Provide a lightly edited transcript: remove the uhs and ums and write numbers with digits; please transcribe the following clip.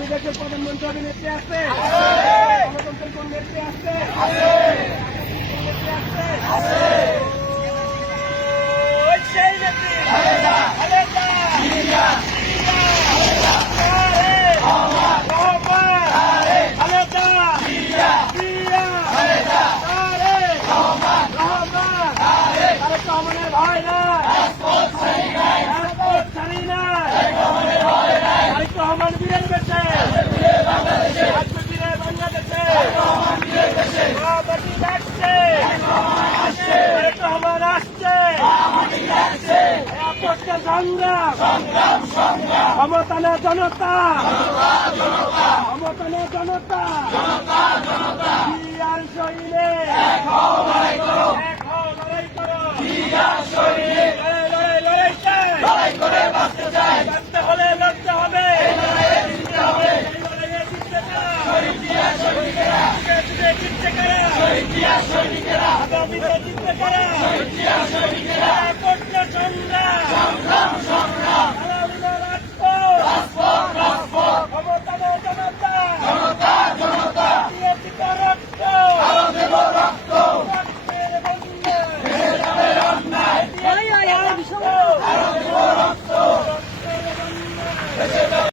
আগামী দেশের প্রধানমন্ত্রী অভিনেত্রী আছে, গণতন্ত্রের কোন নেত্রী আছে, সেই নেত্রী ভয় নাই, ছাড়ি নাই, তারেক রহমান বীরের বেশে, আসবে বীরে বাংলাদেশে, মাটি ডাকছে, তারেক রহমান আসছে, আপসের সংগ্রাম, ক্ষমতা না জনতা, ক্ষমতা না জনতা, বিয়ার শহীদে এক হও লড়াই করো, লড়াই করে বাঁচতে চাই, বাঁচতে হলে লড়তে হবে, আগামীতে জিততে পারা, সংগ্রাম